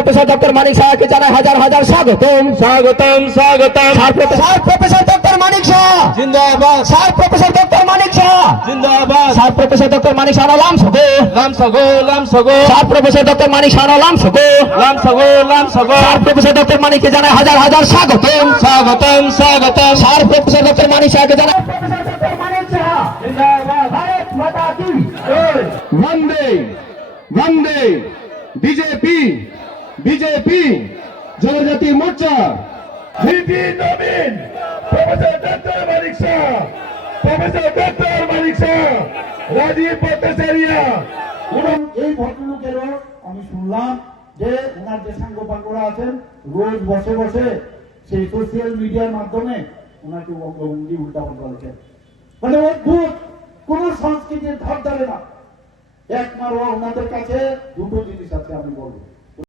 Professor doctor মানিক শাহকে জানাই হাজার হাজার স্বাগতম। স্বাগতম স্বাগতম। স্যার প্রফেসর ডক্টর মানিক শাহ জিন্দাবাদ। স্যার প্রফেসর ডক্টর মানিক শাহ জিন্দাবাদ। স্যার প্রফেসর ডক্টর মানিক শাহ লাম সগো লাম সগো লাম সগো স্যার প্রফেসর ডক্টর মানিক শাহ লাম সগো লাম সগো লাম সগো। স্যার প্রফেসর ডক্টর মানিককে জানাই হাজার হাজার স্বাগতম। স্বাগতম স্বাগতম। স্যার প্রফেসর ডক্টর মানিক শাহকে জানাই জিন্দাবাদ। ভারত মাতা কি বন্দে বন্দে বিজেপি বিজেপি জনজাতি মোর্চা। ভিপি নবীন প্রফেসর ডক্টর মানিক শাহ প্রফেসর ডক্টর মানিক শাহ রাজীব ভট্টাচার্য। এই ভদ্রলোকেরও আমি শুনলাম যে ওনার যে সাঙ্গপাঙ্গরা আছেন রোজ বসে বসে সেই সোশ্যাল মিডিয়ার মাধ্যমে ওনাকে অঙ্গভঙ্গি উল্টা পাল্টা লেখেন, মানে অদ্ভুত কোন সংস্কৃতির ধার ধারে না। একমাত্র ওনাদের কাছে দুটো জিনিস আছে আমি বলবো,